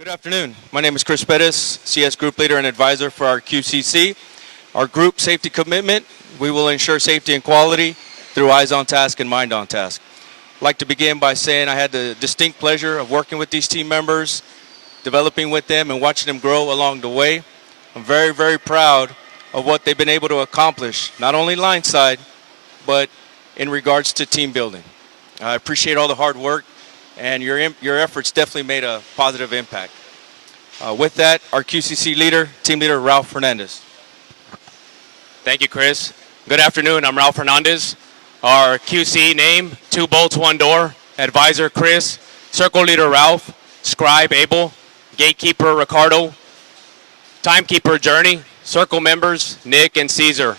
Good afternoon. My name is Chris Pettis, CS Group Leader and Advisor for our QCC. Our group safety commitment, we will ensure safety and quality through eyes on task and mind on task. I'd like to begin by saying I had the distinct pleasure of working with these team members, developing with them and watching them grow along the way. I'm very, very proud of what they've been able to accomplish, not only line side, but in regards to team building. I appreciate all the hard work, and your efforts definitely made a positive impact. With that, our QCC leader, team leader Ralph Hernandez. Thank you, Chris. Good afternoon. I'm Ralph Hernandez. Our QC name, 2 bolts, 1 door. Advisor, Chris. Circle leader, Ralph. Scribe, Abel. Gatekeeper, Ricardo. Timekeeper, Journey. Circle members, Nick and Caesar.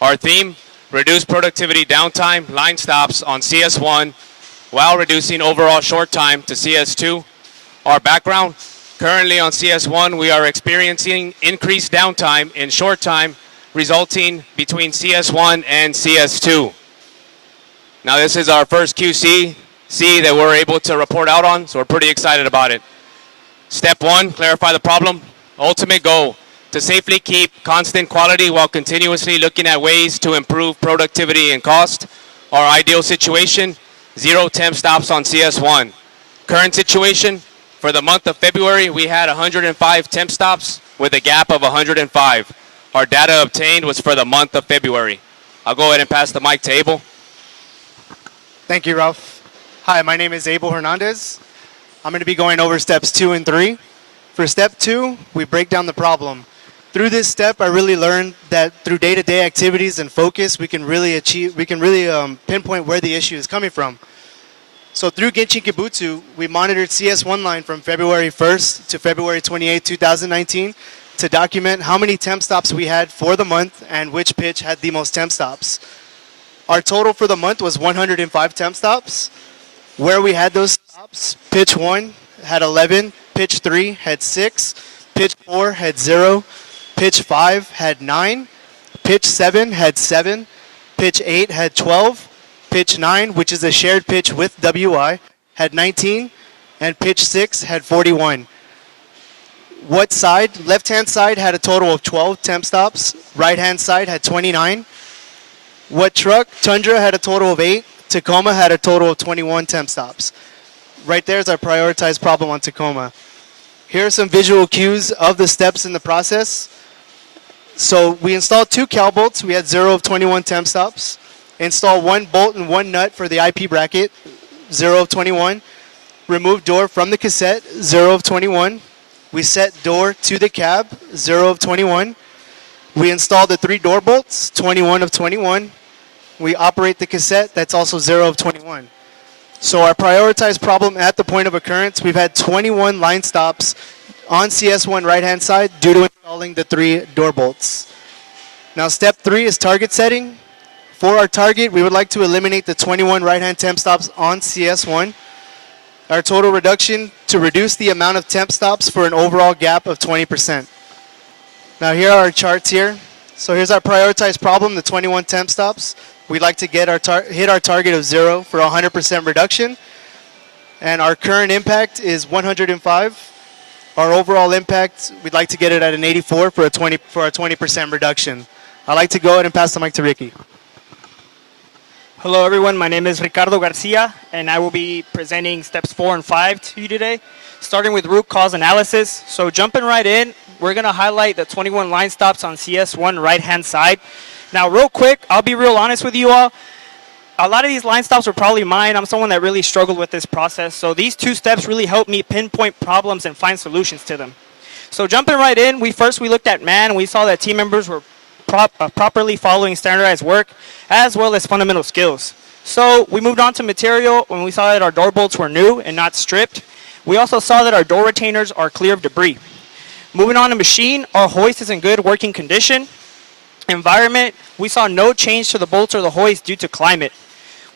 Our theme, reduce productivity downtime, line stops on CS1 while reducing overall short time to CS2. Our background, currently on CS1, we are experiencing increased downtime in short time, resulting between CS1 and CS2. Now this is our first QC that we're able to report out on, so we're pretty excited about it. Step 1, clarify the problem. Ultimate goal, to safely keep constant quality while continuously looking at ways to improve productivity and cost. Our ideal situation, 0 temp stops on CS1. Current situation, for the month of February, we had 105 temp stops with a gap of 105. Our data obtained was for the month of February. I'll go ahead and pass the mic to Abel. Thank you, Ralph. Hi, my name is Abel Hernandez. I'm going to be going over steps 2 and 3. For step 2, we break down the problem. Through this step, I really learned that through day-to-day activities and focus, we can really pinpoint where the issue is coming from. So through Genshin Kibutsu, we monitored CS1 line from February 1st to February 28, 2019 to document how many temp stops we had for the month and which pitch had the most temp stops. Our total for the month was 105 temp stops. Where we had those stops, pitch 1 had 11, pitch 3 had 6, pitch 4 had 0, pitch 5 had 9, pitch 7 had 7, pitch 8 had 12, pitch 9, which is a shared pitch with WI, had 19, and pitch 6 had 41. What side? Left-hand side had a total of 12 temp stops. Right-hand side had 29. What truck? Tundra had a total of 8. Tacoma had a total of 21 temp stops. Right there is our prioritized problem on Tacoma. Here are some visual cues of the steps in the process. So we installed 2 cow bolts. We had 0 of 21 temp stops. Install 1 bolt and 1 nut for the IP bracket, 0 of 21. Remove door from the cassette, 0 of 21. We set door to the cab, 0 of 21. We install the 3 door bolts, 21 of 21. We operate the cassette, that's also 0 of 21. So our prioritized problem at the point of occurrence, we've had 21 line stops on CS1 right-hand side due to installing the 3 door bolts. Now step 3 is target setting. For our target, we would like to eliminate the 21 right-hand temp stops on CS1. Our total reduction to reduce the amount of temp stops for an overall gap of 20%. Now here are our charts here. So here's our prioritized problem, the 21 temp stops. We'd like to get hit our target of 0 for 100% reduction. And our current impact is 105. Our overall impact, we'd like to get it at an 84 for a 20% reduction. I'd like to go ahead and pass the mic to Ricky. Hello everyone, my name is Ricardo Garcia and I will be presenting steps 4 and 5 to you today, starting with root cause analysis. So jumping right in, we're going to highlight the 21 line stops on CS1 right hand side. Now real quick, I'll be real honest with you all. A lot of these line stops were probably mine. I'm someone that really struggled with this process. So these 2 steps really helped me pinpoint problems and find solutions to them. So jumping right in, we looked at man and we saw that team members were properly following standardized work as well as fundamental skills. So we moved on to material when we saw that our door bolts were new and not stripped. We also saw that our door retainers are clear of debris. Moving on to machine, our hoist is in good working condition. Environment, we saw no change to the bolts or the hoist due to climate,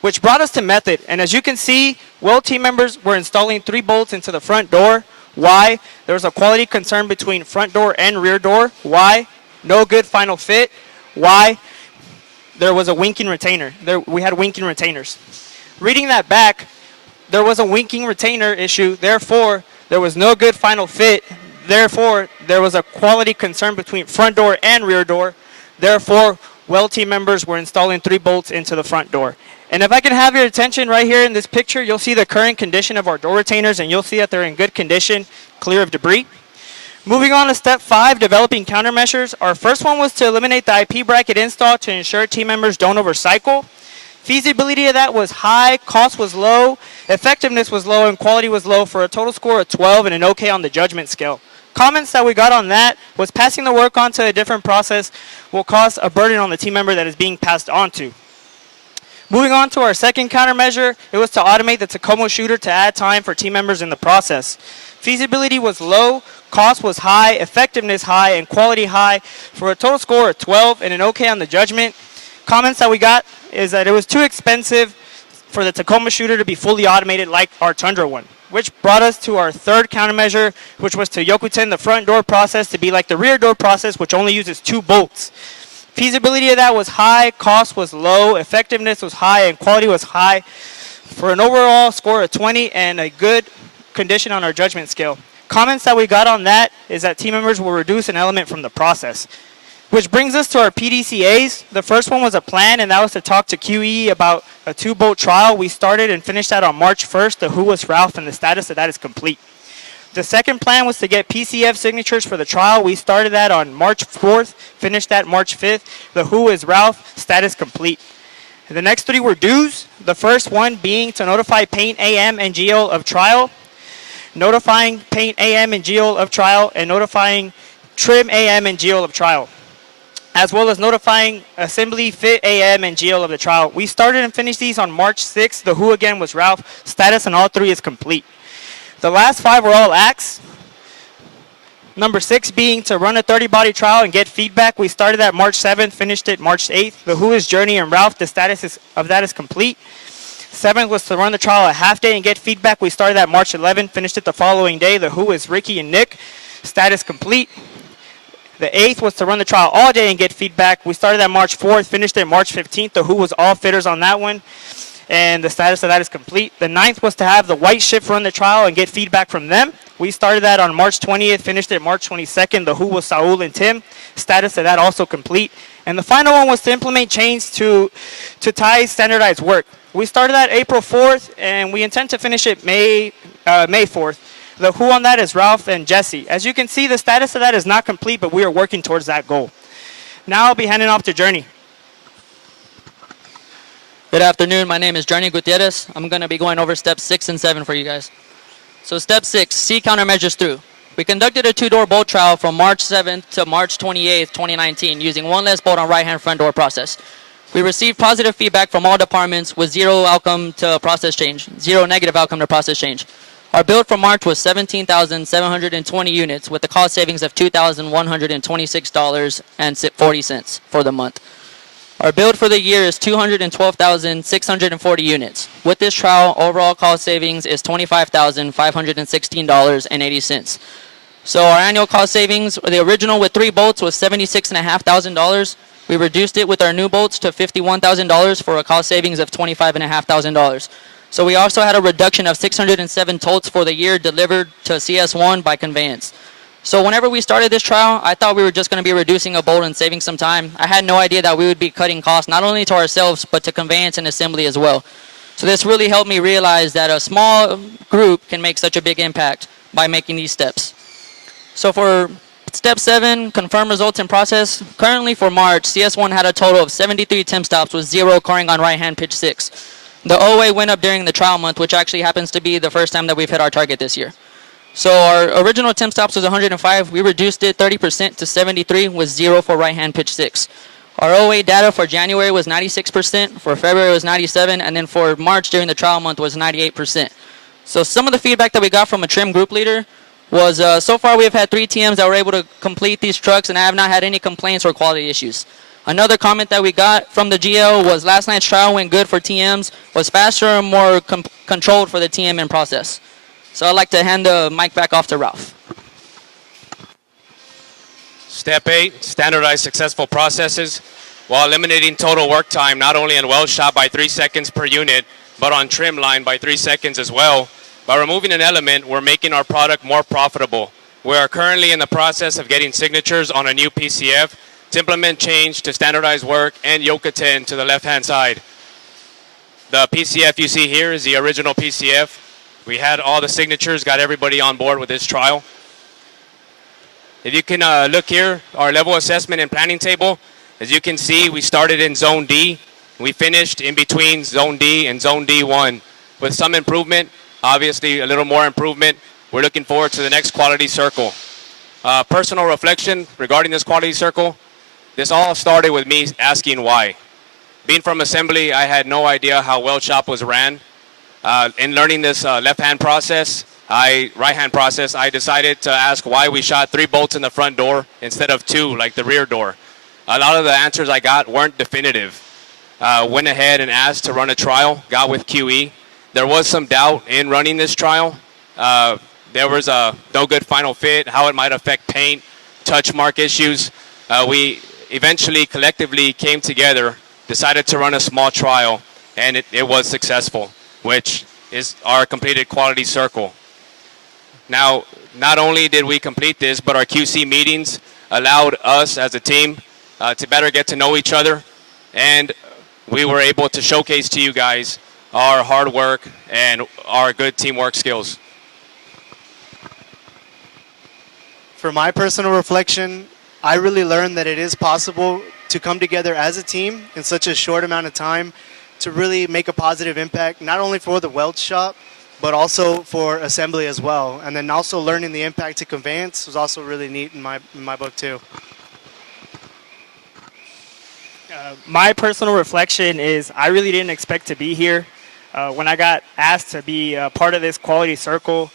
which brought us to method. And as you can see, Weld team members were installing 3 bolts into the front door. Why? There was a quality concern between front door and rear door. Why? No good final fit. Why? There was a winking retainer. We had winking retainers. Reading that back, there was a winking retainer issue. Therefore, There was no good final fit. Therefore, there was a quality concern between front door and rear door. Therefore, Weld team members were installing 3 bolts into the front door. And if I can have your attention right here in this picture, you'll see the current condition of our door retainers, and you'll see that they're in good condition, clear of debris. Moving on to step 5, developing countermeasures. Our first one was to eliminate the IP bracket install to ensure team members don't overcycle. Feasibility of that was high, cost was low, effectiveness was low, and quality was low for a total score of 12 and an okay on the judgment scale. Comments that we got on that was passing the work on to a different process will cause a burden on the team member that is being passed on to. Moving on to our second countermeasure, it was to automate the Tacoma shooter to add time for team members in the process. Feasibility was low, cost was high, effectiveness high, and quality high for a total score of 12 and an okay on the judgment. Comments that we got is that it was too expensive for the Tacoma shooter to be fully automated like our Tundra one, which brought us to our third countermeasure, which was to Yokuten the front door process to be like the rear door process, which only uses 2 bolts. Feasibility of that was high, cost was low, effectiveness was high, and quality was high for an overall score of 20 and a good condition on our judgment scale. Comments that we got on that is that team members will reduce an element from the process. Which brings us to our PDCAs. The first one was a plan, and that was to talk to QE about a 2-bolt trial. We started and finished that on March 1st. The who was Ralph, and the status of that is complete. The second plan was to get PCF signatures for the trial. We started that on March 4th, finished that March 5th. The who is Ralph, status complete. The next 3 were dues. The first one being to notify Paint AM and GL of trial, notifying Paint AM and GL of trial, and notifying Trim AM and GL of trial, as well as notifying Assembly, Fit AM, and GL of the trial. We started and finished these on March 6th. The who again was Ralph. Status on all 3 is complete. The last 5 were all acts. Number 6 being to run a 30-body trial and get feedback. We started that March 7th, finished it March 8th. The who is Journey and Ralph. The status of that is complete. 7th was to run the trial a half day and get feedback. We started that March 11th, finished it the following day. The who is Ricky and Nick. Status complete. The 8th was to run the trial all day and get feedback. We started that March 4th, finished it March 15th. The who was all fitters on that one, and the status of that is complete. The 9th was to have the white shift run the trial and get feedback from them. We started that on March 20th, finished it March 22nd. The who was Saul and Tim. Status of that also complete. And the final one was to implement change to tie standardized work. We started that April 4th, and we intend to finish it May 4th. The who on that is Ralph and Jesse. As you can see, the status of that is not complete, but we are working towards that goal. Now I'll be handing off to Journey. Good afternoon. My name is Journey Gutierrez. I'm going to be going over steps 6 and 7 for you guys. So step 6, see countermeasures through. We conducted a 2-door bolt trial from March 7th to March 28th, 2019, using 1 less bolt on right-hand front door process. We received positive feedback from all departments with 0 outcome to process change, 0 negative outcome to process change. Our build for March was 17,720 units with a cost savings of $2,126.40 for the month. Our build for the year is 212,640 units. With this trial, overall cost savings is $25,516.80. So our annual cost savings, the original with 3 bolts was $76,500. We reduced it with our new bolts to $51,000 for a cost savings of $25,500. So we also had a reduction of 607 totes for the year delivered to CS1 by conveyance. So whenever we started this trial, I thought we were just going to be reducing a bolt and saving some time. I had no idea that we would be cutting costs not only to ourselves, but to conveyance and assembly as well. So this really helped me realize that a small group can make such a big impact by making these steps. So for step 7, confirm results in process. Currently for March, CS1 had a total of 73 temp stops with 0 occurring on right-hand pitch 6. The OA went up during the trial month, which actually happens to be the first time that we've hit our target this year. So our original temp stops was 105. We reduced it 30% to 73 with 0 for right-hand pitch 6. Our OA data for January was 96%, for February was 97, and then for March during the trial month was 98%. So some of the feedback that we got from a trim group leader was so far we have had 3 TMs that were able to complete these trucks, and I have not had any complaints or quality issues. Another comment that we got from the GL was last night's trial went good for TMs, was faster and more controlled for the TM in process. So I'd like to hand the mic back off to Ralph. Step 8, standardize successful processes while eliminating total work time, not only in weld shop by 3 seconds per unit, but on trim line by 3 seconds as well. By removing an element, we're making our product more profitable. We are currently in the process of getting signatures on a new PCF to implement change to standardized work and Yoka 10 to the left-hand side. The PCF you see here is the original PCF. We had all the signatures, got everybody on board with this trial. If you can look here, our level assessment and planning table, as you can see, we started in Zone D. We finished in between Zone D and Zone D1 with some improvement, obviously a little more improvement. We're looking forward to the next quality circle. Personal reflection regarding this quality circle, this all started with me asking why. Being from assembly, I had no idea how weld shop was ran. In learning this right-hand process, I decided to ask why we shot 3 bolts in the front door instead of 2 like the rear door. A lot of the answers I got weren't definitive. Went ahead and asked to run a trial, got with QE. There was some doubt in running this trial. There was a no good final fit, how it might affect paint, touch mark issues. We eventually collectively came together, decided to run a small trial, and it was successful, which is our completed quality circle. Now, not only did we complete this, but our QC meetings allowed us as a team to better get to know each other, and we were able to showcase to you guys our hard work and our good teamwork skills. For my personal reflection, I really learned that it is possible to come together as a team in such a short amount of time to really make a positive impact, not only for the weld shop, but also for assembly as well. And then also learning the impact to conveyance was also really neat in my book too. My personal reflection is I really didn't expect to be here. When I got asked to be a part of this quality circle,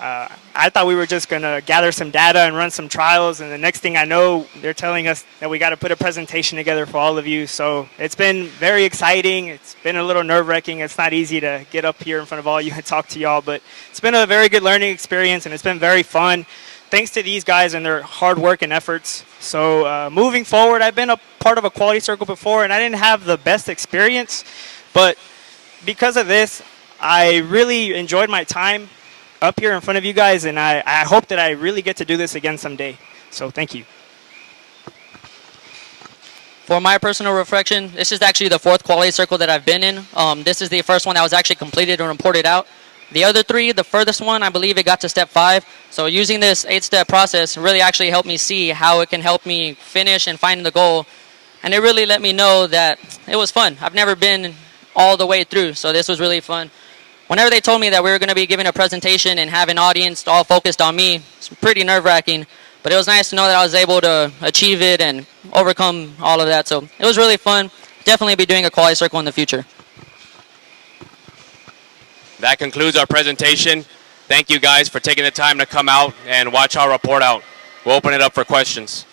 I thought we were just going to gather some data and run some trials, and the next thing I know, they're telling us that we got to put a presentation together for all of you. So it's been very exciting. It's been a little nerve-wracking. It's not easy to get up here in front of all you and talk to y'all, but it's been a very good learning experience, and it's been very fun. Thanks to these guys and their hard work and efforts. So moving forward, I've been a part of a quality circle before, and I didn't have the best experience, but because of this, I really enjoyed my time up here in front of you guys, and I hope that I really get to do this again someday. So thank you. For my personal reflection, this is actually the 4th quality circle that I've been in. This is the first one that was actually completed and reported out. The other 3, the furthest one, I believe it got to step 5. So using this 8-step process really actually helped me see how it can help me finish and find the goal. And it really let me know that it was fun. I've never been all the way through, so this was really fun. Whenever they told me that we were going to be giving a presentation and have an audience all focused on me, it's pretty nerve-wracking, but it was nice to know that I was able to achieve it and overcome all of that. So it was really fun. Definitely be doing a quality circle in the future. That concludes our presentation. Thank you guys for taking the time to come out and watch our report out. We'll open it up for questions.